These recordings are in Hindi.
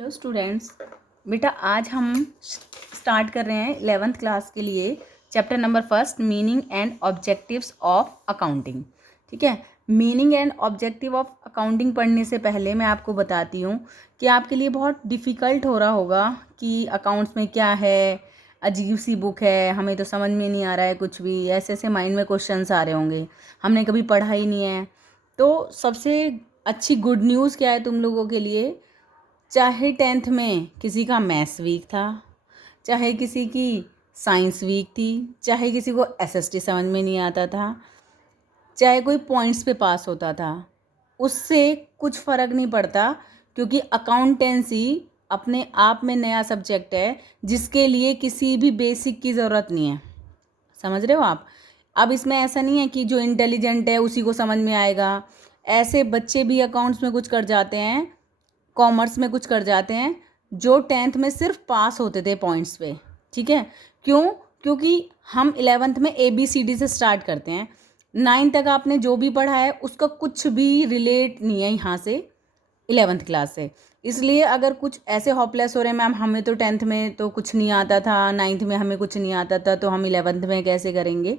हेलो स्टूडेंट्स, बेटा आज हम स्टार्ट कर रहे हैं 11th क्लास के लिए chapter number first, meaning and objectives of accounting. ठीक है, meaning and objective of accounting पढ़ने से पहले मैं आपको बताती हूँ कि आपके लिए बहुत डिफ़िकल्ट हो रहा होगा कि अकाउंट्स में क्या है, अजीब सी बुक है, हमें तो समझ में नहीं आ रहा है कुछ भी, ऐसे ऐसे माइंड में क्वेश्चंस आ रहे होंगे, हमने कभी पढ़ा ही नहीं है। तो सबसे अच्छी गुड न्यूज़ क्या है तुम लोगों के लिए, चाहे 10th में किसी का मैथ्स वीक था, चाहे किसी की साइंस वीक थी, चाहे किसी को एसएसटी समझ में नहीं आता था, चाहे कोई पॉइंट्स पे पास होता था, उससे कुछ फ़र्क नहीं पड़ता, क्योंकि अकाउंटेंसी अपने आप में नया सब्जेक्ट है जिसके लिए किसी भी बेसिक की ज़रूरत नहीं है। समझ रहे हो आप? अब इसमें ऐसा नहीं है कि जो इंटेलिजेंट है उसी को समझ में आएगा। ऐसे बच्चे भी अकाउंट्स में कुछ कर जाते हैं, कॉमर्स में कुछ कर जाते हैं, जो 10th में सिर्फ पास होते थे पॉइंट्स पे। ठीक है, क्यों? क्योंकि हम 11th में ABCD से स्टार्ट करते हैं। 9 तक आपने जो भी पढ़ा है उसका कुछ भी रिलेट नहीं है यहाँ से 11th क्लास से। इसलिए अगर कुछ ऐसे होपलेस हो रहे हैं, मैम हमें तो 10th में तो कुछ नहीं आता था, 9th में हमें कुछ नहीं आता था, तो हम 11th में कैसे करेंगे,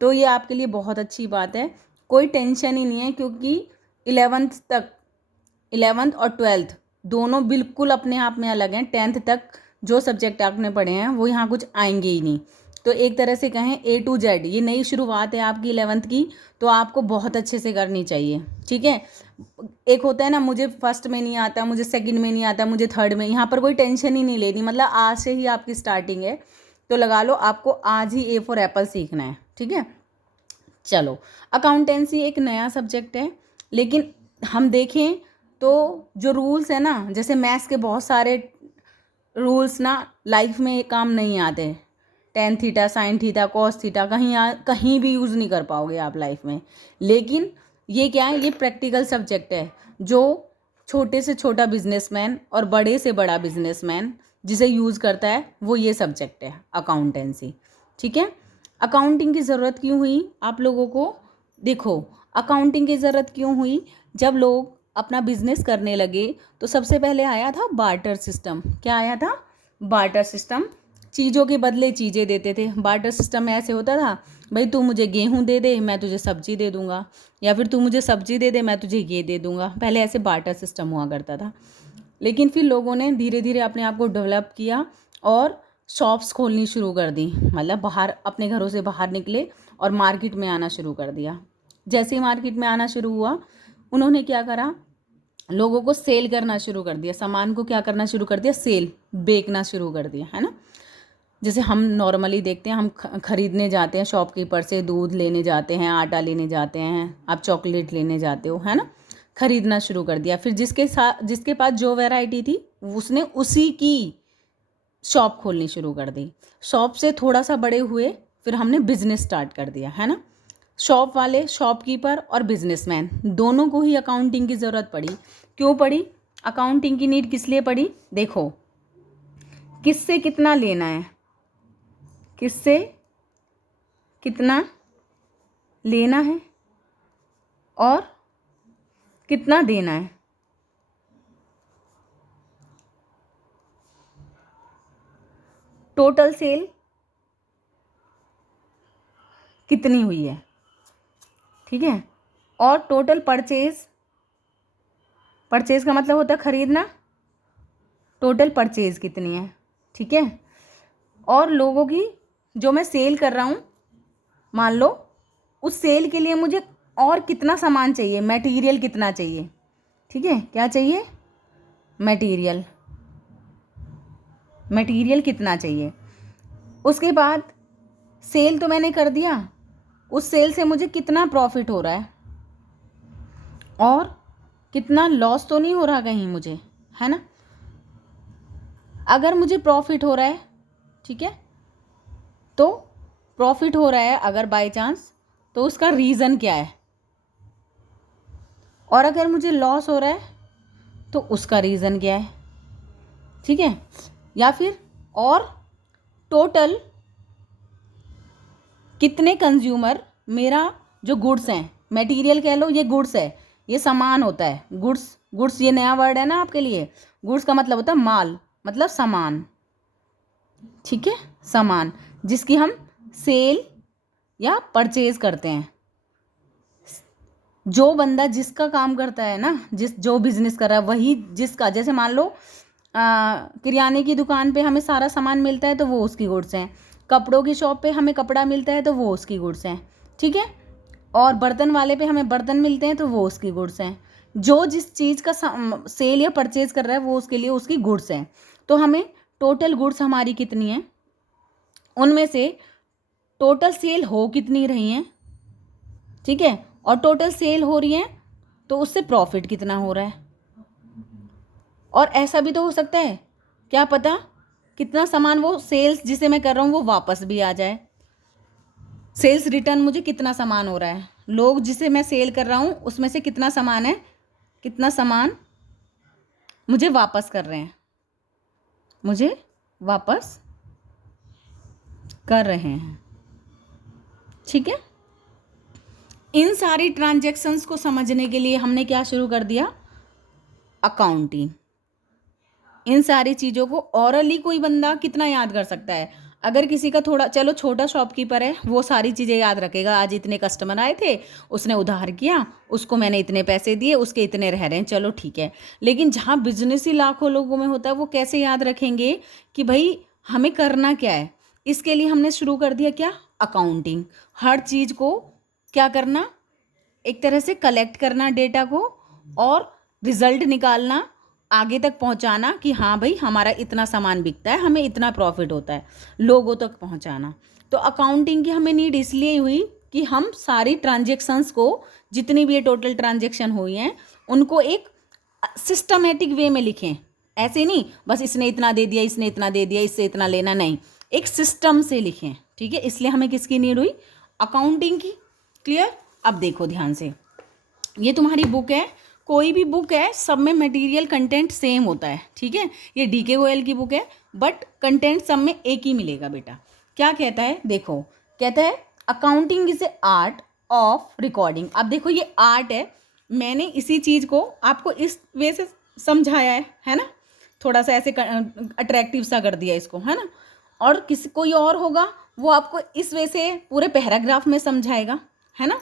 तो ये आपके लिए बहुत अच्छी बात है। कोई टेंशन ही नहीं है, क्योंकि 11th और 12th दोनों बिल्कुल अपने आप में अलग हैं। 10th तक जो सब्जेक्ट आपने पढ़े हैं वो यहाँ कुछ आएंगे ही नहीं। तो एक तरह से कहें A to Z ये नई शुरुआत है आपकी 11th की, तो आपको बहुत अच्छे से करनी चाहिए। ठीक है, एक होता है ना, मुझे फर्स्ट में नहीं आता, मुझे सेकंड में नहीं आता, मुझे थर्ड में, यहाँ पर कोई टेंशन ही नहीं लेनी। मतलब आज से ही आपकी स्टार्टिंग है, तो लगा लो आपको आज ही A for एप्पल सीखना है। ठीक है, चलो, अकाउंटेंसी एक नया सब्जेक्ट है, लेकिन हम देखें तो जो रूल्स है ना, जैसे मैथ्स के बहुत सारे रूल्स ना लाइफ में काम नहीं आते। Tan theta, sine theta, cos theta कहीं भी यूज़ नहीं कर पाओगे आप लाइफ में। लेकिन ये क्या है, ये प्रैक्टिकल सब्जेक्ट है जो छोटे से छोटा बिजनेसमैन और बड़े से बड़ा बिजनेसमैन जिसे यूज़ करता है, वो ये सब्जेक्ट है अकाउंटेंसी। ठीक है, अकाउंटिंग की ज़रूरत क्यों हुई आप लोगों को? देखो, अकाउंटिंग की ज़रूरत क्यों हुई, जब लोग अपना बिजनेस करने लगे तो सबसे पहले आया था बार्टर सिस्टम। क्या आया था? Barter system. चीज़ों के बदले चीज़ें देते थे। बार्टर सिस्टम में ऐसे होता था, भाई तू मुझे गेहूं दे दे, मैं तुझे सब्जी दे दूंगा, या फिर तू मुझे सब्जी दे दे, मैं तुझे ये दे दूंगा। पहले ऐसे बार्टर सिस्टम हुआ करता था। लेकिन फिर लोगों ने धीरे धीरे अपने आप को डेवलप किया और शॉप्स खोलनी शुरू कर दी। मतलब बाहर, अपने घरों से बाहर निकले और मार्केट में आना शुरू कर दिया। जैसे ही मार्केट में आना शुरू हुआ, उन्होंने क्या करा, लोगों को सेल करना शुरू कर दिया। सामान को क्या करना शुरू कर दिया? सेल, बेचना शुरू कर दिया, है ना। जैसे हम नॉर्मली देखते हैं, हम खरीदने जाते हैं शॉपकीपर से, दूध लेने जाते हैं, आटा लेने जाते हैं, आप चॉकलेट लेने जाते हो, है ना। खरीदना शुरू कर दिया। फिर जिसके पास जो वैरायटी थी उसने उसी की शॉप खोलनी शुरू कर दी। शॉप से थोड़ा सा बड़े हुए, फिर हमने बिजनेस स्टार्ट कर दिया, है ना। शॉप वाले, शॉपकीपर और बिजनेसमैन दोनों को ही अकाउंटिंग की ज़रूरत पड़ी। क्यों पड़ी? अकाउंटिंग की नीड किस लिए पड़ी? देखो, किससे कितना लेना है, किससे कितना लेना है और कितना देना है। टोटल सेल कितनी हुई है, ठीक है, और टोटल परचेज का मतलब होता है खरीदना, टोटल परचेज कितनी है, ठीक है। और लोगों की, जो मैं सेल कर रहा हूँ, मान लो उस सेल के लिए मुझे और कितना सामान चाहिए, मटेरियल कितना चाहिए, ठीक है। क्या चाहिए? मटेरियल कितना चाहिए। उसके बाद सेल तो मैंने कर दिया, उस सेल से मुझे कितना प्रॉफिट हो रहा है और कितना लॉस तो नहीं हो रहा कहीं मुझे, है ना। अगर मुझे प्रॉफिट हो रहा है, ठीक है, तो प्रॉफिट हो रहा है अगर बाय चांस, तो उसका रीज़न क्या है, और अगर मुझे लॉस हो रहा है तो उसका रीज़न क्या है, ठीक है। या फिर और टोटल कितने कंज्यूमर मेरा जो गुड्स हैं, मटेरियल कह लो, ये गुड्स है, ये सामान होता है, गुड्स गुड्स ये नया वर्ड है ना आपके लिए। गुड्स का मतलब होता है माल, मतलब सामान, ठीक है, सामान जिसकी हम सेल या परचेज करते हैं। जो बंदा जिसका काम करता है ना, जो बिजनेस कर रहा है वही जिसका, जैसे मान लो किराने की दुकान पे हमें सारा सामान मिलता है तो वो उसकी गुड्स हैं। कपड़ों की शॉप पे हमें कपड़ा मिलता है तो वो उसकी गुड्स हैं, ठीक है। और बर्तन वाले पे हमें बर्तन मिलते हैं तो वो उसकी गुड्स हैं। जो जिस चीज़ का सेल या परचेज कर रहा है वो उसके लिए उसकी गुड्स हैं। तो हमें टोटल गुड्स हमारी कितनी हैं, उनमें से टोटल सेल हो कितनी रही हैं, ठीक है, और टोटल सेल हो रही हैं तो उससे प्रॉफिट कितना हो रहा है। और ऐसा भी तो हो सकता है, क्या पता कितना सामान वो सेल्स जिसे मैं कर रहा हूँ वो वापस भी आ जाए। सेल्स रिटर्न मुझे कितना सामान हो रहा है, लोग जिसे मैं सेल कर रहा हूँ उसमें से कितना सामान है, कितना सामान मुझे वापस कर रहे हैं, मुझे वापस कर रहे हैं, ठीक है। इन सारी ट्रांजैक्शंस को समझने के लिए हमने क्या शुरू कर दिया, अकाउंटिंग। इन सारी चीज़ों को ऑरली कोई बंदा कितना याद कर सकता है। अगर किसी का थोड़ा, चलो छोटा शॉपकीपर है वो सारी चीज़ें याद रखेगा, आज इतने कस्टमर आए थे, उसने उधार किया, उसको मैंने इतने पैसे दिए, उसके इतने रह रहे हैं, चलो ठीक है। लेकिन जहाँ बिजनेस ही लाखों लोगों में होता है वो कैसे याद रखेंगे कि भाई हमें करना क्या है। इसके लिए हमने शुरू कर दिया क्या, अकाउंटिंग। हर चीज़ को क्या करना, एक तरह से कलेक्ट करना डेटा को, और रिजल्ट निकालना, आगे तक पहुंचाना कि हाँ भाई हमारा इतना सामान बिकता है, हमें इतना प्रॉफिट होता है, लोगों तक पहुंचाना। तो अकाउंटिंग की हमें नीड इसलिए हुई कि हम सारी ट्रांजेक्शन्स को, जितनी भी ये टोटल ट्रांजेक्शन हुई हैं, उनको एक सिस्टमेटिक वे में लिखें। ऐसे नहीं बस इसने इतना दे दिया, इसने इतना दे दिया, इससे इतना लेना, नहीं, एक सिस्टम से लिखें, ठीक है। इसलिए हमें किसकी नीड हुई, अकाउंटिंग की। क्लियर। अब देखो ध्यान से, ये तुम्हारी बुक है, कोई भी बुक है सब में मटेरियल कंटेंट सेम होता है, ठीक है। ये डीके गोयल की बुक है बट कंटेंट सब में एक ही मिलेगा बेटा। क्या कहता है देखो, कहता है accounting is a art of recording. अब देखो ये आर्ट है, मैंने इसी चीज़ को आपको इस वे से समझाया है ना, थोड़ा सा ऐसे अट्रैक्टिव सा कर दिया इसको, है ना। और किसी कोई और होगा वो आपको इस वे से पूरे पैराग्राफ में समझाएगा, है ना।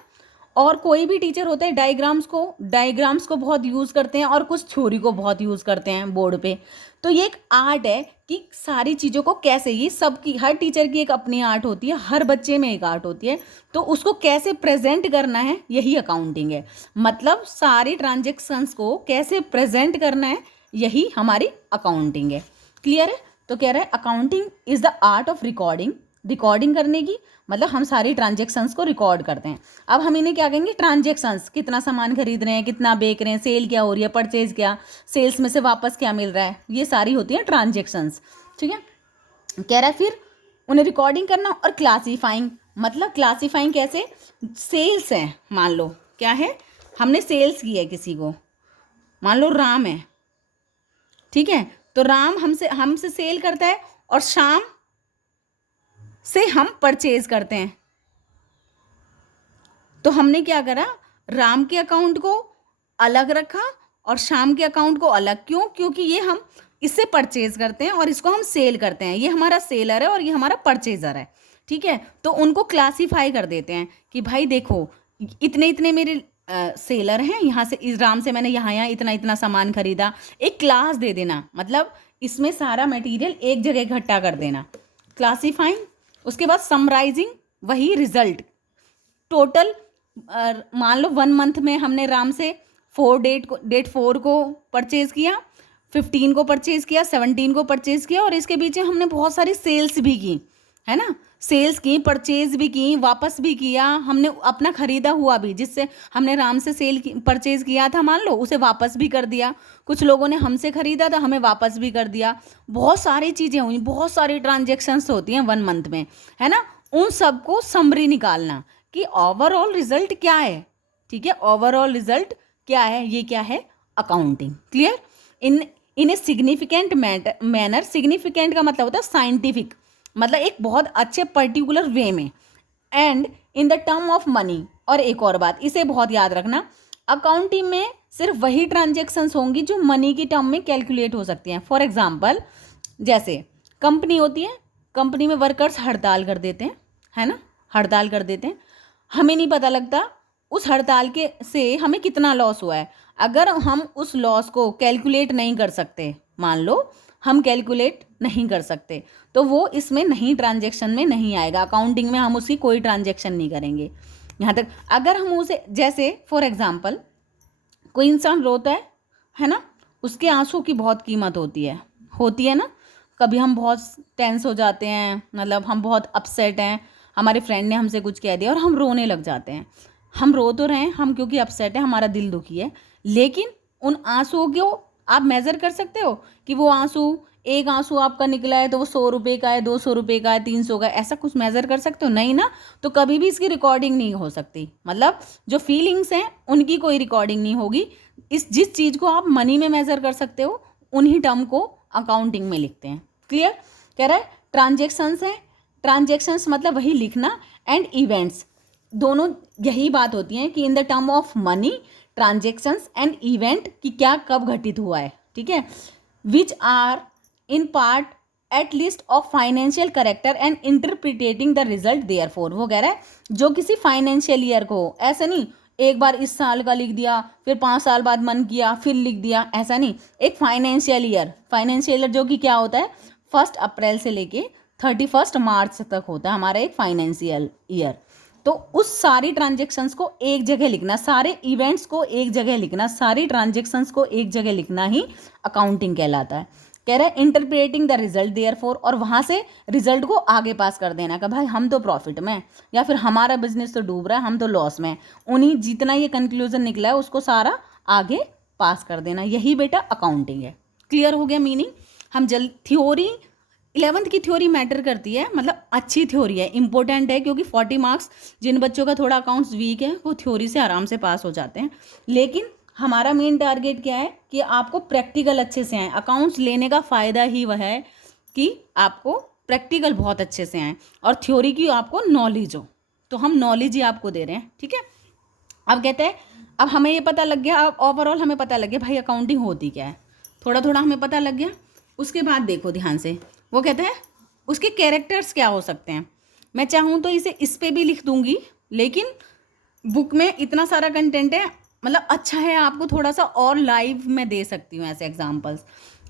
और कोई भी टीचर होता है डायग्राम्स को बहुत यूज़ करते हैं और कुछ थ्योरी को बहुत यूज़ करते हैं बोर्ड पे। तो ये एक आर्ट है कि सारी चीज़ों को कैसे, ये सबकी, हर टीचर की एक अपनी आर्ट होती है, हर बच्चे में एक आर्ट होती है, तो उसको कैसे प्रेजेंट करना है यही अकाउंटिंग है। मतलब सारी ट्रांजेक्शन्स को कैसे प्रेजेंट करना है यही हमारी अकाउंटिंग है। क्लियर है। तो कह रहा है accounting is the art of recording करने की, मतलब हम सारी ट्रांजेक्शन्स को रिकॉर्ड करते हैं। अब हम इन्हें क्या कहेंगे, ट्रांजेक्शन्स, कितना सामान खरीद रहे हैं, कितना बेच रहे हैं, सेल क्या हो रही है, परचेज क्या, सेल्स में से वापस क्या मिल रहा है, ये सारी होती हैं ट्रांजेक्शन्स, ठीक है। कह रहा है फिर उन्हें रिकॉर्डिंग करना और क्लासीफाइंग, मतलब क्लासीफाइंग कैसे, सेल्स है, मान लो क्या है, हमने सेल्स की है किसी को, मान लो राम है, ठीक है। तो राम हमसे सेल करता है और शाम से हम परचेज करते हैं। तो हमने क्या करा, राम के अकाउंट को अलग रखा और शाम के अकाउंट को अलग। क्यों, क्योंकि ये हम इससे परचेज करते हैं और इसको हम सेल करते हैं, ये हमारा सेलर है और ये हमारा परचेजर है, ठीक है। तो उनको क्लासीफाई कर देते हैं कि भाई देखो इतने इतने मेरे सेलर हैं, यहाँ से इस राम से मैंने यहाँ यहाँ इतना इतना सामान खरीदा, एक क्लास दे देना, मतलब इसमें सारा मटेरियल एक जगह इकट्ठा कर देना, क्लासीफाइंग। उसके बाद समराइजिंग, वही रिजल्ट टोटल, मान लो 1 मंथ में हमने राम से डेट 4 को परचेज़ किया, 15 को परचेज़ किया, 17 को परचेज़ किया, और इसके बीच में हमने बहुत सारी सेल्स भी की, है ना, सेल्स की, परचेज़ भी की, वापस भी किया, हमने अपना ख़रीदा हुआ भी, जिससे हमने राम से परचेज़ किया था मान लो, उसे वापस भी कर दिया, कुछ लोगों ने हमसे ख़रीदा था, हमें वापस भी कर दिया, बहुत सारी चीज़ें हुई, बहुत सारी ट्रांजेक्शन्स होती हैं 1 मंथ में, है ना। उन सबको समरी निकालना कि ओवरऑल रिजल्ट क्या है, ठीक है, ओवरऑल रिजल्ट क्या है, ये क्या है, accounting. Clear. In a significant manner, significant का मतलब होता है साइंटिफिक, मतलब एक बहुत अच्छे पर्टिकुलर वे में, and in the term of money. और एक और बात इसे बहुत याद रखना, अकाउंटिंग में सिर्फ वही ट्रांजेक्शन्स होंगी जो मनी की टर्म में कैलकुलेट हो सकती हैं। फॉर एग्जांपल, जैसे कंपनी होती है, कंपनी में वर्कर्स हड़ताल कर देते हैं, है ना, हड़ताल कर देते हैं, हमें नहीं पता लगता उस हड़ताल के से हमें कितना लॉस हुआ है। अगर हम उस लॉस को कैलकुलेट नहीं कर सकते, मान लो हम कैलकुलेट नहीं कर सकते, तो वो इसमें नहीं, ट्रांजेक्शन में नहीं आएगा, अकाउंटिंग में हम उसकी कोई ट्रांजेक्शन नहीं करेंगे। यहाँ तक अगर हम उसे, जैसे फॉर एग्जांपल कोई इंसान रोता है ना, उसके आंसू की बहुत कीमत होती है ना। कभी हम बहुत टेंस हो जाते हैं, मतलब हम बहुत अपसेट हैं, हमारे फ्रेंड ने हमसे कुछ कह दिया और हम रोने लग जाते हैं। हम रो तो रहे हैं, हम क्योंकि अपसेट है, हमारा दिल दुखी है, लेकिन उन आंसुओं को आप मेज़र कर सकते हो कि वो आंसू, एक आंसू आपका निकला है तो वो 100 रुपये का है, 200 रुपये का है, 300 का है, ऐसा कुछ मेज़र कर सकते हो? नहीं ना। तो कभी भी इसकी रिकॉर्डिंग नहीं हो सकती, मतलब जो फीलिंग्स हैं उनकी कोई रिकॉर्डिंग नहीं होगी। जिस चीज़ को आप मनी में मेज़र कर सकते हो उन्हीं टर्म को अकाउंटिंग में लिखते हैं। क्लियर? कह रहा है ट्रांजेक्शन्स हैं, ट्रांजेक्शन्स मतलब वही लिखना, एंड इवेंट्स, दोनों यही बात होती है कि in the term of money, transactions and event, कि क्या कब घटित हुआ है, ठीक है, which are in part at least of financial character and interpreting the result therefore. वो कह रहा है जो किसी फाइनेंशियल ईयर को, ऐसा नहीं एक बार इस साल का लिख दिया, फिर 5 साल बाद मन किया फिर लिख दिया, ऐसा नहीं। एक फाइनेंशियल ईयर जो कि क्या होता है, 1 अप्रैल से लेके 31 मार्च तक होता है हमारा एक फाइनेंशियल ईयर। तो उस सारी ट्रांजेक्शन्स को एक जगह लिखना, सारे इवेंट्स को एक जगह लिखना, सारी ट्रांजेक्शन्स को एक जगह लिखना ही अकाउंटिंग कहलाता है। कह रहा है interpreting the result therefore, और वहाँ से रिजल्ट को आगे पास कर देना कि भाई हम तो प्रॉफिट में, या फिर हमारा बिजनेस तो डूब रहा है, हम तो लॉस में, उन्हीं जितना ये कंक्लूजन निकला है उसको सारा आगे पास कर देना, यही बेटा अकाउंटिंग है। क्लियर हो गया मीनिंग? हम थ्योरी 11th की थ्योरी मैटर करती है, मतलब अच्छी थ्योरी है, इंपॉर्टेंट है, क्योंकि 40 मार्क्स जिन बच्चों का थोड़ा अकाउंट्स वीक है वो थ्योरी से आराम से पास हो जाते हैं। लेकिन हमारा मेन टारगेट क्या है कि आपको प्रैक्टिकल अच्छे से आए। अकाउंट्स लेने का फ़ायदा ही वह है कि आपको प्रैक्टिकल बहुत अच्छे से आए और थ्योरी की आपको नॉलेज हो, तो हम नॉलेज ही आपको दे रहे हैं, ठीक है। अब कहते हैं, अब हमें ये पता लग गया, अब ओवरऑल हमें पता लग गया भाई अकाउंटिंग होती क्या है, थोड़ा थोड़ा हमें पता लग गया। उसके बाद देखो ध्यान से, वो कहते हैं उसके कैरेक्टर्स क्या हो सकते हैं। मैं चाहूँ तो इस पे भी लिख दूंगी, लेकिन बुक में इतना सारा कंटेंट है, मतलब अच्छा है, आपको थोड़ा सा और लाइव में दे सकती हूँ ऐसे एग्जांपल्स।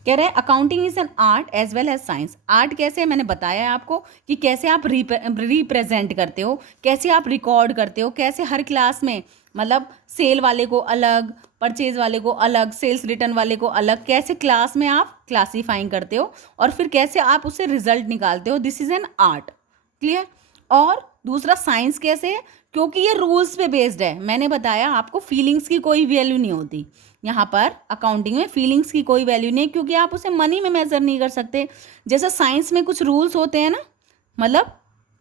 कह रहे हैं accounting is an art as well as science. Art कैसे है, मैंने बताया है आपको कि कैसे आप रिप्रेजेंट करते हो, कैसे आप रिकॉर्ड करते हो, कैसे हर क्लास में, मतलब सेल वाले को अलग, परचेज वाले को अलग, सेल्स रिटर्न वाले को अलग, कैसे क्लास में आप क्लासीफाइंग करते हो और फिर कैसे आप उससे रिजल्ट निकालते हो। This is an art. Clear? और दूसरा साइंस कैसे है, क्योंकि ये रूल्स पे बेस्ड है। मैंने बताया आपको फीलिंग्स की कोई वैल्यू नहीं होती यहाँ पर, अकाउंटिंग में फीलिंग्स की कोई वैल्यू नहीं, क्योंकि आप उसे मनी में मेजर नहीं कर सकते। जैसे साइंस में कुछ रूल्स होते हैं ना, मतलब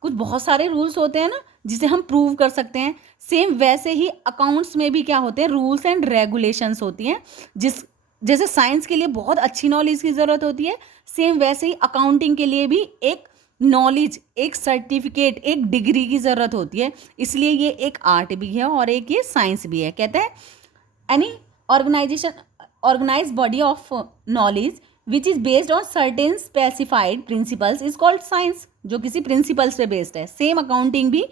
कुछ बहुत सारे रूल्स होते हैं ना जिसे हम प्रूव कर सकते हैं, सेम वैसे ही अकाउंट्स में भी क्या होते हैं, रूल्स एंड रेगुलेशंस होती हैं। जैसे साइंस के लिए बहुत अच्छी नॉलेज की ज़रूरत होती है, सेम वैसे ही अकाउंटिंग के लिए भी एक नॉलेज, एक सर्टिफिकेट, एक डिग्री की ज़रूरत होती है। इसलिए ये एक आर्ट भी है और एक ये साइंस भी है। कहते हैं any organize body of knowledge which is based on certain specified principles is called science. जो किसी प्रिंसिपल्स पे बेस्ड है, सेम अकाउंटिंग भी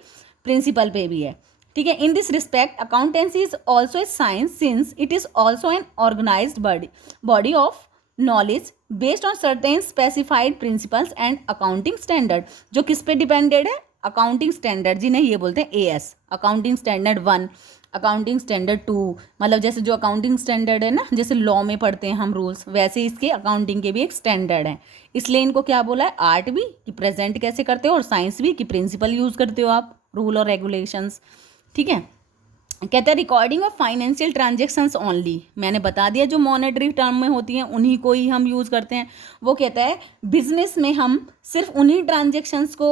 प्रिंसिपल पे भी है, ठीक है। In this respect accountancy is also a science since it is also an organized body of knowledge based on certain specified principles and accounting standard. जो किस पे डिपेंडेड है, अकाउंटिंग स्टैंडर्ड, जिन्हें ये बोलते हैं AS, accounting standard 1, accounting standard 2। मतलब जैसे जो अकाउंटिंग स्टैंडर्ड है ना, जैसे लॉ में पढ़ते हैं हम रूल्स, वैसे इसके अकाउंटिंग के भी एक स्टैंडर्ड है। इसलिए इनको क्या बोला है, आर्ट भी कि प्रेजेंट कैसे करते हो, और साइंस भी कि प्रिंसिपल यूज़ करते हो आप, रूल और रेगुलेशंस, ठीक है। कहता है recording of financial transactions only. मैंने बता दिया जो मॉनेटरी टर्म में होती हैं उन्हीं को ही हम यूज़ करते हैं। वो कहता है बिजनेस में हम सिर्फ उन्हीं ट्रांजेक्शन्स को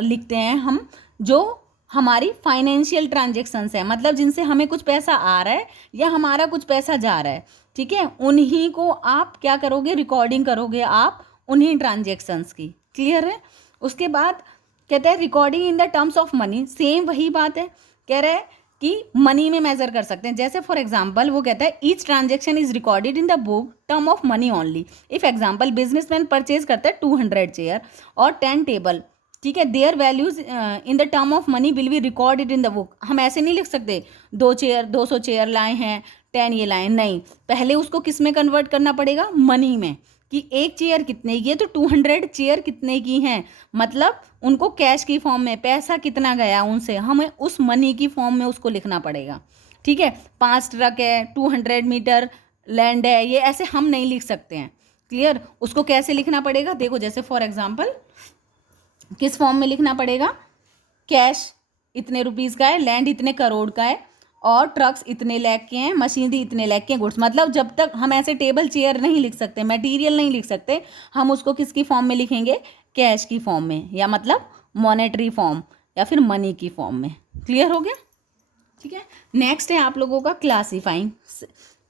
लिखते हैं हम जो हमारी फाइनेंशियल ट्रांजेक्शन्स हैं, मतलब जिनसे हमें कुछ पैसा आ रहा है या हमारा कुछ पैसा जा रहा है, ठीक है, उन्हीं को आप क्या करोगे, रिकॉर्डिंग करोगे आप उन्हीं ट्रांजेक्शन्स की। क्लियर है? उसके बाद कहता है recording in the terms of money, same वही बात है। कह रहा है कि मनी में मेजर कर सकते हैं। जैसे फॉर एग्जांपल वो कहता है each transaction is recorded in the book term of money only. If example businessman purchase करता है 200 चेयर और 10 टेबल, ठीक है, there values in the term of money will be recorded in the book. हम ऐसे नहीं लिख सकते 200 चेयर लाए हैं, 10 ये लाए, नहीं, पहले उसको किस में कन्वर्ट करना पड़ेगा, मनी में, कि एक चेयर कितने की है, तो 200 चेयर कितने की हैं, मतलब उनको कैश की फॉर्म में पैसा कितना गया उनसे, हमें उस मनी की फॉर्म में उसको लिखना पड़ेगा। ठीक है, 5 ट्रक है, 200 मीटर लैंड है, ये ऐसे हम नहीं लिख सकते हैं। क्लियर, उसको कैसे लिखना पड़ेगा, देखो जैसे फॉर एग्जांपल किस फॉर्म में लिखना पड़ेगा, कैश इतने रुपीज़ का है, लैंड इतने करोड़ का है, और ट्रक्स इतने लाख के हैं, मशीनरी इतने लाख के हैं, गुड्स। मतलब जब तक हम ऐसे टेबल चेयर नहीं लिख सकते, मटेरियल नहीं लिख सकते, हम उसको किसकी फॉर्म में लिखेंगे, कैश की फॉर्म में, या मतलब मॉनेटरी फॉर्म या फिर मनी की फॉर्म में। क्लियर हो गया? ठीक है, नेक्स्ट है आप लोगों का क्लासीफाइंग।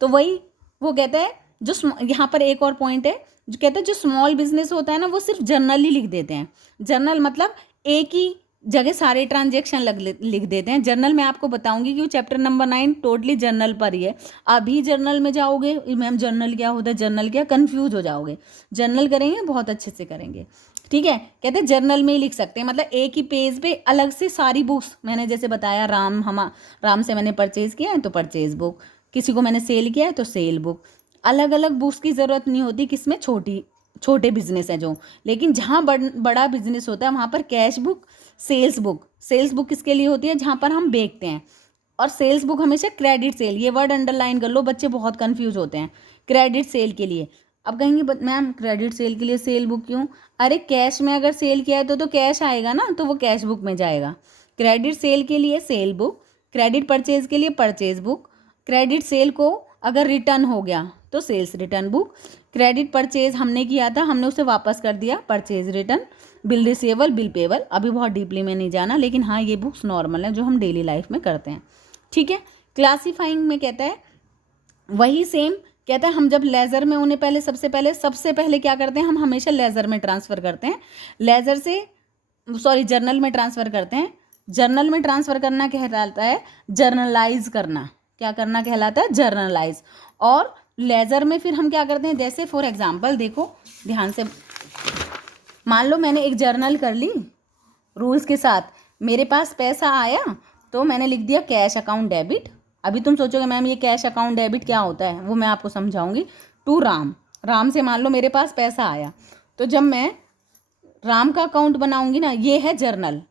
तो वही वो कहता है जो यहाँ पर एक और पॉइंट है जो कहता है जो स्मॉल बिजनेस होता है ना वो सिर्फ जर्नल ही लिख देते हैं। जर्नल मतलब एक ही जगह सारे ट्रांजेक्शन लिख देते हैं। जर्नल में आपको बताऊंगी कि चैप्टर नंबर 9 टोटली जर्नल पर ही है। अभी जर्नल में जाओगे, मैम जर्नल क्या होता है, जर्नल क्या, कंफ्यूज हो जाओगे। जर्नल करेंगे बहुत अच्छे से करेंगे। ठीक है, कहते हैं जर्नल में ही लिख सकते हैं, मतलब एक ही पेज पे अलग से सारी बुक्स, मैंने जैसे बताया राम से मैंने परचेज किया है तो परचेज बुक, किसी को मैंने सेल किया है तो सेल बुक। अलग अलग बुक्स की ज़रूरत नहीं होती किसमें, छोटे बिजनेस है जो। लेकिन जहाँ बड़ा बिजनेस होता है वहाँ पर कैश बुक, सेल्स बुक किसके लिए होती है, जहाँ पर हम बेचते हैं। और सेल्स बुक हमेशा क्रेडिट सेल, ये वर्ड अंडरलाइन कर लो, बच्चे बहुत कंफ्यूज होते हैं। क्रेडिट सेल के लिए, अब कहेंगे मैम क्रेडिट सेल के लिए सेल बुक क्यों, अरे कैश में अगर सेल किया है तो कैश आएगा ना, तो वो कैश बुक में जाएगा। क्रेडिट सेल के लिए सेल बुक, क्रेडिट परचेज के लिए परचेज बुक, क्रेडिट सेल को अगर रिटर्न हो गया तो sales return book, credit purchase हमने किया था हमने उसे वापस कर दिया, purchase return, bill receivable, bill payable. अभी बहुत डीपली में नहीं जाना, लेकिन हाँ ये बुक्स नॉर्मल है जो हम डेली लाइफ में करते हैं। ठीक है, क्लासीफाइंग में कहता है वही सेम, कहता है हम जब लेज़र में उन्हें पहले सबसे पहले क्या करते हैं, हम हमेशा लेज़र में ट्रांसफ़र करते हैं, जर्नल में ट्रांसफ़र करते हैं। जर्नल में ट्रांसफ़र करना कहलाता है जर्नलाइज करना, क्या करना कहलाता है, जर्नलाइज। और लेज़र में फिर हम क्या करते हैं, जैसे फॉर एग्जांपल देखो ध्यान से, मान लो मैंने एक जर्नल कर ली रूल्स के साथ, मेरे पास पैसा आया तो मैंने लिख दिया कैश अकाउंट डेबिट। अभी तुम सोचोगे मैम ये कैश अकाउंट डेबिट क्या होता है, वो मैं आपको समझाऊंगी। टू राम से मान लो मेरे पास पैसा आया, तो जब मैं राम का अकाउंट बनाऊंगी ना, ये है जर्नल।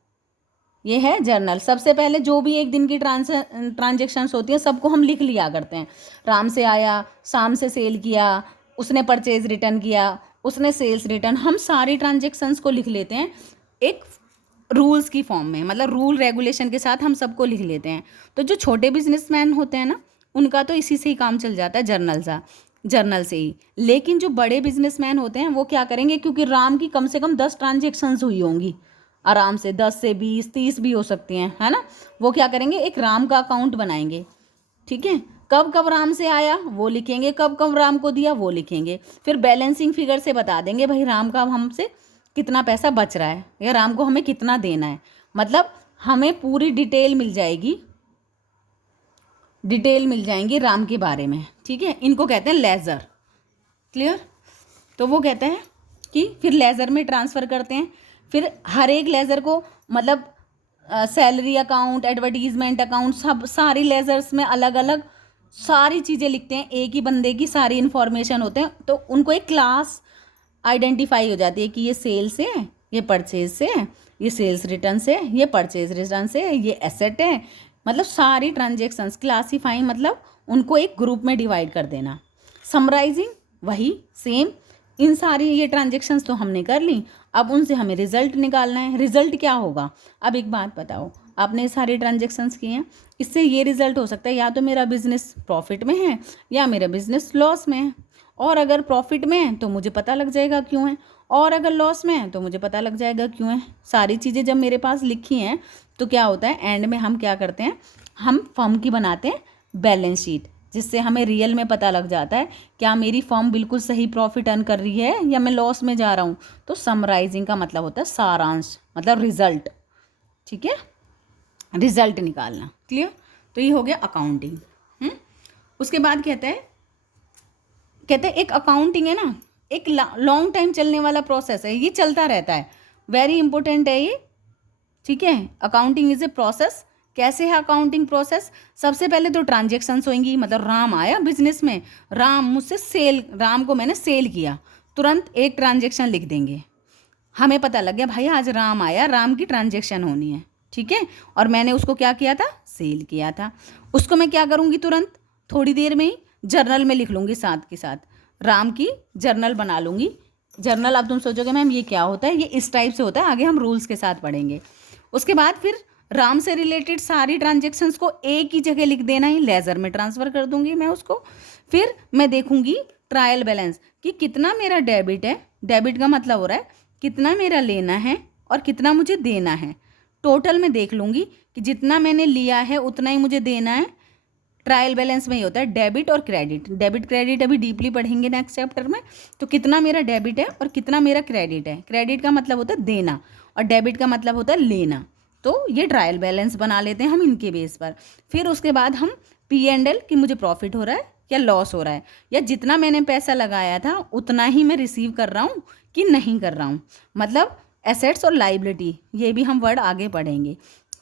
सबसे पहले जो भी एक दिन की ट्रांजेक्शन्स होती हैं सबको हम लिख लिया करते हैं। राम से आया, शाम से सेल किया, उसने परचेज रिटर्न किया, उसने सेल्स रिटर्न, हम सारी ट्रांजेक्शन्स को लिख लेते हैं एक रूल्स की फॉर्म में, मतलब रूल रेगुलेशन के साथ हम सबको लिख लेते हैं। तो जो छोटे बिजनेसमैन होते हैं ना उनका तो इसी से ही काम चल जाता है, जर्नल से ही। लेकिन जो बड़े बिजनेसमैन होते हैं वो क्या करेंगे, क्योंकि राम की कम से कम 10 ट्रांजेक्शन्स हुई होंगी, आराम से 10 से 20 30 भी हो सकती हैं, है ना। वो क्या करेंगे, एक राम का अकाउंट बनाएंगे। ठीक है, कब कब राम से आया वो लिखेंगे, कब कब राम को दिया वो लिखेंगे। फिर बैलेंसिंग फिगर से बता देंगे भाई राम का हमसे कितना पैसा बच रहा है या राम को हमें कितना देना है, मतलब हमें पूरी डिटेल मिल जाएंगी राम के बारे में। ठीक है, इनको कहते हैं लेज़र। क्लियर, तो वो कहते हैं कि फिर लेज़र में ट्रांसफ़र करते हैं। फिर हर एक लेज़र को मतलब सैलरी अकाउंट, एडवर्टीजमेंट अकाउंट, सब सारी लेज़र्स में अलग अलग सारी चीज़ें लिखते हैं, एक ही बंदे की सारी इन्फॉर्मेशन होते हैं, तो उनको एक क्लास आइडेंटिफाई हो जाती है कि ये सेल से है, ये परचेज से है, ये सेल्स रिटर्न से है, ये परचेज रिटर्न से है, ये एसेट है, मतलब सारी ट्रांजेक्शन्स। क्लासीफाइंग मतलब उनको एक ग्रुप में डिवाइड कर देना। समराइजिंग वही सेम, इन सारी ये ट्रांजेक्शन्स तो हमने कर ली, अब उनसे हमें रिजल्ट निकालना है। रिजल्ट क्या होगा, अब एक बात बताओ, आपने सारे ट्रांजेक्शन्स किए हैं, इससे ये रिजल्ट हो सकता है या तो मेरा बिजनेस प्रॉफिट में है या मेरा बिजनेस लॉस में है। और अगर प्रॉफिट में है तो मुझे पता लग जाएगा क्यों है, और अगर लॉस में है तो मुझे पता लग जाएगा क्यों है। सारी चीज़ें जब मेरे पास लिखी हैं तो क्या होता है, एंड में हम क्या करते हैं, हम फर्म की बनाते हैं बैलेंस शीट, जिससे हमें रियल में पता लग जाता है क्या मेरी फर्म बिल्कुल सही प्रॉफिट अर्न कर रही है या मैं लॉस में जा रहा हूँ। तो समराइजिंग का मतलब होता है सारांश, मतलब रिजल्ट। ठीक है, रिजल्ट निकालना। क्लियर, तो ये हो गया अकाउंटिंग। उसके बाद कहते हैं एक अकाउंटिंग है ना, एक लॉन्ग टाइम चलने वाला प्रोसेस है, ये चलता रहता है, वेरी इंपॉर्टेंट है ये, ठीक है। Accounting is a process. कैसे है अकाउंटिंग प्रोसेस? सबसे पहले तो ट्रांजेक्शन्स होंगी, मतलब राम आया बिजनेस में, राम को मैंने सेल किया, तुरंत एक ट्रांजेक्शन लिख देंगे, हमें पता लग गया भाई आज राम आया, राम की ट्रांजेक्शन होनी है, ठीक है, और मैंने उसको क्या किया था, सेल किया था। उसको मैं क्या करूँगी, तुरंत थोड़ी देर में ही जर्नल में लिख लूँगी, साथ के साथ राम की जर्नल बना लूँगी। जर्नल, अब तुम सोचोगे मैम ये क्या होता है, ये इस टाइप से होता है, आगे हम रूल्स के साथ पढ़ेंगे। उसके बाद फिर राम से रिलेटेड सारी ट्रांजेक्शन्स को एक ही जगह लिख देना ही, लेज़र में ट्रांसफ़र कर दूंगी मैं उसको। फिर मैं देखूंगी ट्रायल बैलेंस कि कितना मेरा डेबिट है, डेबिट का मतलब हो रहा है कितना मेरा लेना है और कितना मुझे देना है, टोटल में देख लूँगी कि जितना मैंने लिया है उतना ही मुझे देना है। ट्रायल बैलेंस में ही होता है डेबिट और क्रेडिट, डेबिट क्रेडिट अभी डीपली पढ़ेंगे नेक्स्ट चैप्टर में। तो कितना मेरा डेबिट है और कितना मेरा क्रेडिट है, क्रेडिट का मतलब होता है देना और डेबिट का मतलब होता है लेना। तो ये ट्रायल बैलेंस बना लेते हैं हम इनके बेस पर। फिर उसके बाद हम P&L कि मुझे प्रॉफिट हो रहा है या लॉस हो रहा है, या जितना मैंने पैसा लगाया था उतना ही मैं रिसीव कर रहा हूँ कि नहीं कर रहा हूँ, मतलब एसेट्स और लाइबिलिटी, ये भी हम वर्ड आगे पढ़ेंगे,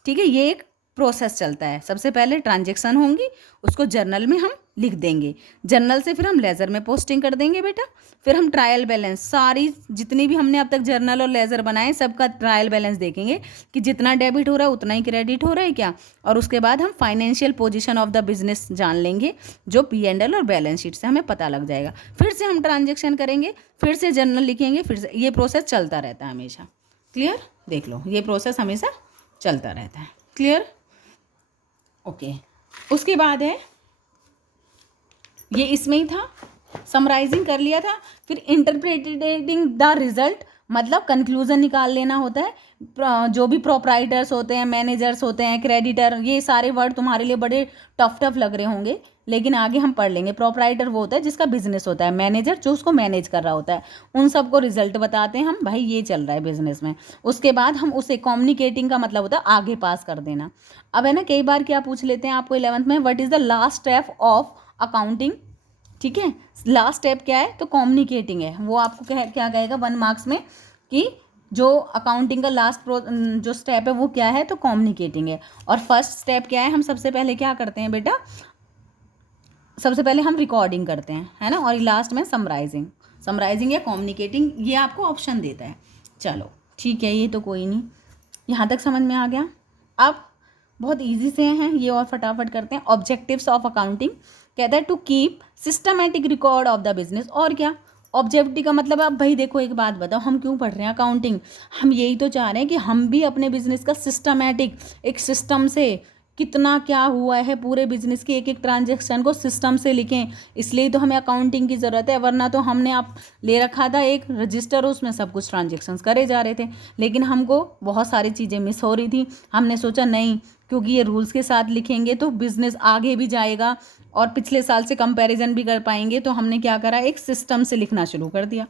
ठीक है। ये एक प्रोसेस चलता है, सबसे पहले ट्रांजेक्शन होंगी, उसको जर्नल में हम लिख देंगे, जर्नल से फिर हम लेज़र में पोस्टिंग कर देंगे बेटा। फिर हम ट्रायल बैलेंस, सारी जितनी भी हमने अब तक जर्नल और लेज़र बनाए सबका ट्रायल बैलेंस देखेंगे कि जितना डेबिट हो रहा है उतना ही क्रेडिट हो रहा है क्या। और उसके बाद हम financial position of the business जान लेंगे, जो P&L और बैलेंस शीट से हमें पता लग जाएगा। फिर से हम ट्रांजेक्शन करेंगे, फिर से जर्नल लिखेंगे, फिर से ये प्रोसेस चलता रहता है हमेशा। क्लियर? देख लो, ये प्रोसेस हमेशा चलता रहता है। क्लियर? ओके। उसके बाद है ये, इसमें ही था, समराइजिंग कर लिया था। फिर इंटरप्रेटिंग द रिजल्ट, मतलब कंक्लूजन निकाल लेना होता है। जो भी प्रोप्राइटर्स होते हैं, मैनेजर्स होते हैं, क्रेडिटर, ये सारे वर्ड तुम्हारे लिए बड़े टफ लग रहे होंगे, लेकिन आगे हम पढ़ लेंगे। प्रोप्राइटर वो होता है जिसका बिजनेस होता है, मैनेजर जो उसको मैनेज कर रहा होता है, उन सबको रिजल्ट बताते हैं हम, भाई ये चल रहा है बिजनेस में। उसके बाद हम उसे कम्युनिकेटिंग का मतलब होता है आगे पास कर देना। अब है ना, कई बार क्या पूछ लेते हैं आपको 11th में, what is the last step of accounting, ठीक है। लास्ट स्टेप क्या है, तो कम्युनिकेटिंग है, वो आपको क्या कहेगा 1 मार्क्स में कि जो अकाउंटिंग का लास्ट जो स्टेप है वो क्या है, तो कम्युनिकेटिंग है। और फर्स्ट स्टेप क्या है, हम सबसे पहले क्या करते हैं बेटा, सबसे पहले हम रिकॉर्डिंग करते हैं, है ना, और लास्ट में समराइजिंग या कम्युनिकेटिंग, ये आपको ऑप्शन देता है। चलो ठीक है, ये तो कोई नहीं, यहाँ तक समझ में आ गया। अब बहुत इजी से हैं ये, और फटाफट करते हैं। ऑब्जेक्टिव्स ऑफ अकाउंटिंग कहता है to keep systematic record of the business. और क्या ऑब्जेक्टिव का मतलब है, अब भाई देखो एक बात बताओ, हम क्यों पढ़ रहे हैं अकाउंटिंग, हम यही तो चाह रहे हैं कि हम भी अपने बिजनेस का सिस्टमैटिक, एक सिस्टम से कितना क्या हुआ है, पूरे बिजनेस के एक एक ट्रांजेक्शन को सिस्टम से लिखें। इसलिए तो हमें अकाउंटिंग की ज़रूरत है, वरना तो हमने आप ले रखा था एक रजिस्टर, उसमें सब कुछ ट्रांजेक्शन्स करे जा रहे थे, लेकिन हमको बहुत सारी चीज़ें मिस हो रही थी। हमने सोचा नहीं, क्योंकि ये रूल्स के साथ लिखेंगे तो बिज़नेस आगे भी जाएगा और पिछले साल से कंपैरिजन भी कर पाएंगे, तो हमने क्या करा, एक सिस्टम से लिखना शुरू कर दिया।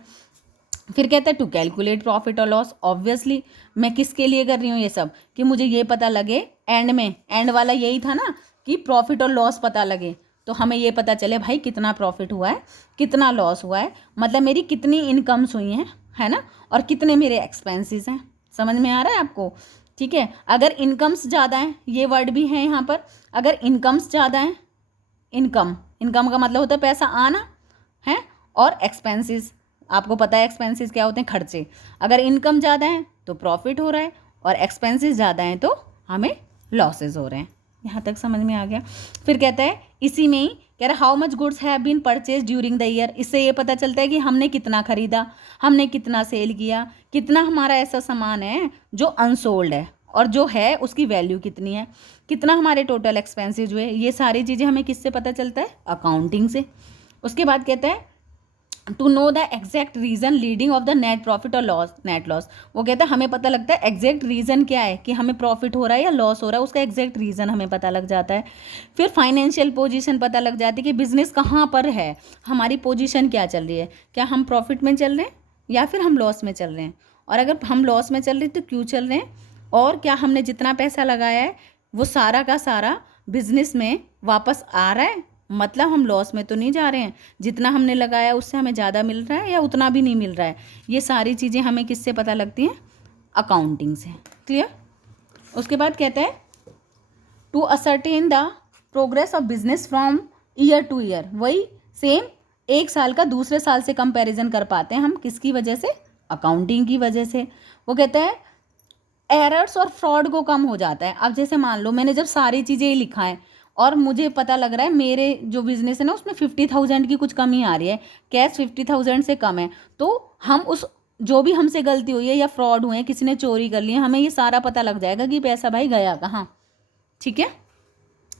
फिर कहता है टू कैलकुलेट प्रॉफिट और लॉस। ऑब्वियसली मैं किसके लिए कर रही हूँ ये सब, कि मुझे ये पता लगे एंड में, एंड वाला यही था ना कि प्रॉफिट और लॉस पता लगे, तो हमें ये पता चले भाई कितना प्रॉफिट हुआ है, कितना लॉस हुआ है, मतलब मेरी कितनी इनकम्स हुई हैं, है ना, और कितने मेरे एक्सपेंसेस हैं। समझ में आ रहा है आपको? ठीक है। अगर इनकम्स ज़्यादा हैं, ये वर्ड भी है यहाँ पर, अगर इनकम्स ज़्यादा हैं, इनकम का मतलब होता है पैसा आना है, और एक्सपेंसेस, आपको पता है एक्सपेंसेस क्या होते हैं, खर्चे। अगर इनकम ज़्यादा है तो प्रॉफिट हो रहा है, और एक्सपेंसेस ज़्यादा हैं तो हमें लॉसेस हो रहे हैं। यहाँ तक समझ में आ गया। फिर कहता है इसी में ही कह रहा how much goods have been purchase during the year. इससे ये पता चलता है कि हमने कितना खरीदा, हमने कितना सेल किया, कितना हमारा ऐसा सामान है जो अनसोल्ड है, और जो है उसकी वैल्यू कितनी है, कितना हमारे टोटल एक्सपेंसेज हुए। ये सारी चीज़ें हमें किससे पता चलता है, अकाउंटिंग से। उसके बाद कहता है to know the exact reason leading of the net profit और लॉस, नेट लॉस। वो कहता है हमें पता लगता है एग्जैक्ट रीज़न क्या है कि हमें प्रॉफिट हो रहा है या लॉस हो रहा है, उसका एग्जैक्ट रीज़न हमें पता लग जाता है। फिर फाइनेंशियल पोजीशन पता लग जाती है कि बिजनेस कहाँ पर है, हमारी पोजीशन क्या चल रही है, क्या हम प्रॉफिट में चल रहे हैं या फिर हम लॉस में चल रहे हैं, और अगर हम लॉस में चल रहे हैं तो क्यों चल रहे हैं, और क्या हमने जितना पैसा लगाया है वो सारा का सारा बिजनेस में वापस आ रहा है, मतलब हम लॉस में तो नहीं जा रहे हैं, जितना हमने लगाया उससे हमें ज़्यादा मिल रहा है या उतना भी नहीं मिल रहा है। ये सारी चीज़ें हमें किससे पता लगती हैं? अकाउंटिंग से। क्लियर? उसके बाद कहता है to ascertain the progress of business from year to year. वही सेम, एक साल का दूसरे साल से कंपैरिजन कर पाते हैं हम, किसकी वजह से? अकाउंटिंग की वजह से। वो कहता है एरर्स और फ्रॉड को कम हो जाता है। अब जैसे मान लो मैंने जब सारी चीज़ें लिखा है और मुझे पता लग रहा है मेरे जो बिजनेस है ना उसमें 50,000 की कुछ कमी आ रही है, कैश 50,000 से कम है, तो हम उस जो भी हमसे गलती हुई है या फ्रॉड हुए हैं, किसी ने चोरी कर ली है, हमें ये सारा पता लग जाएगा कि पैसा भाई गया कहाँ। ठीक है,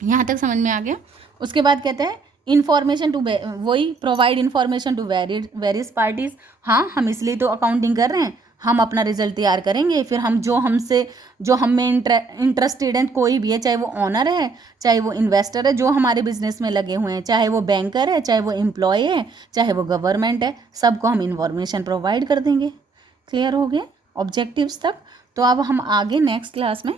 यहाँ तक समझ में आ गया। उसके बाद कहता है इन्फॉर्मेशन टू, वही provide information to various parties. हाँ, हम इसलिए तो अकाउंटिंग कर रहे हैं, हम अपना रिजल्ट तैयार करेंगे, फिर हम जो हम में इंटरेस्टेड हैं, कोई भी है, चाहे वो ऑनर है, चाहे वो इन्वेस्टर है, जो हमारे बिजनेस में लगे हुए हैं, चाहे वो बैंकर है, चाहे वो एम्प्लॉय है, चाहे वो गवर्नमेंट है, सबको हम इन्फॉर्मेशन प्रोवाइड कर देंगे। क्लियर हो गया ऑब्जेक्टिव्स तक? तो अब हम आगे नेक्स्ट क्लास में,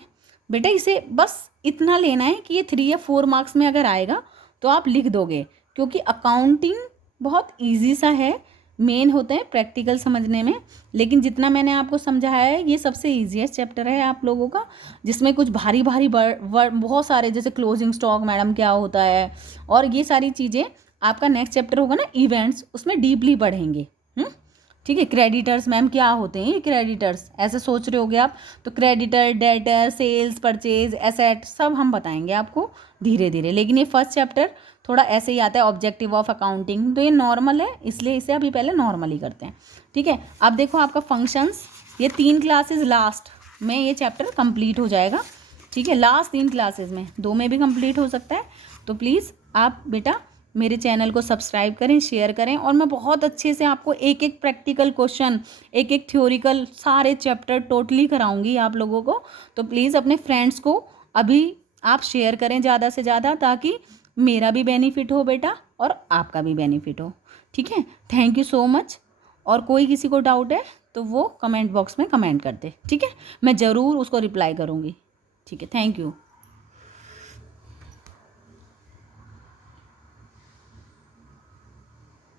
बेटा इसे बस इतना लेना है कि ये 3 या 4 मार्क्स में अगर आएगा तो आप लिख दोगे, क्योंकि अकाउंटिंग बहुत इजी सा है, मेन होते हैं प्रैक्टिकल समझने में, लेकिन जितना मैंने आपको समझाया है ये सबसे ईजीएस्ट चैप्टर है आप लोगों का, जिसमें कुछ भारी भारी बहुत सारे, जैसे क्लोजिंग स्टॉक मैडम क्या होता है, और ये सारी चीज़ें आपका नेक्स्ट चैप्टर होगा ना इवेंट्स, उसमें डीपली पढ़ेंगे। ठीक है, क्रेडिटर्स मैम क्या होते हैं, ये क्रेडिटर्स ऐसे सोच रहे होगे आप, तो creditor, debtor, sales, purchase, asset, सब हम बताएंगे आपको धीरे धीरे, लेकिन ये फर्स्ट चैप्टर थोड़ा ऐसे ही आता है, ऑब्जेक्टिव ऑफ अकाउंटिंग, तो ये नॉर्मल है, इसलिए इसे अभी पहले नॉर्मल ही करते हैं। ठीक है, अब देखो आपका फंक्शंस, ये 3 क्लासेज लास्ट में ये चैप्टर कंप्लीट हो जाएगा। ठीक है, लास्ट 3 क्लासेज में, 2 में भी कंप्लीट हो सकता है, तो प्लीज़ आप बेटा मेरे चैनल को सब्सक्राइब करें, शेयर करें, और मैं बहुत अच्छे से आपको एक एक प्रैक्टिकल क्वेश्चन, एक एक थ्योरिकल, सारे चैप्टर टोटली कराऊंगी आप लोगों को। तो प्लीज़ अपने फ्रेंड्स को अभी आप शेयर करें ज़्यादा से ज़्यादा, ताकि मेरा भी बेनिफिट हो बेटा और आपका भी बेनिफिट हो। ठीक है, थैंक यू सो मच। और कोई किसी को डाउट है तो वो कमेंट बॉक्स में कमेंट कर दे। ठीक है, मैं ज़रूर उसको रिप्लाई करूँगी। ठीक है, थैंक यू।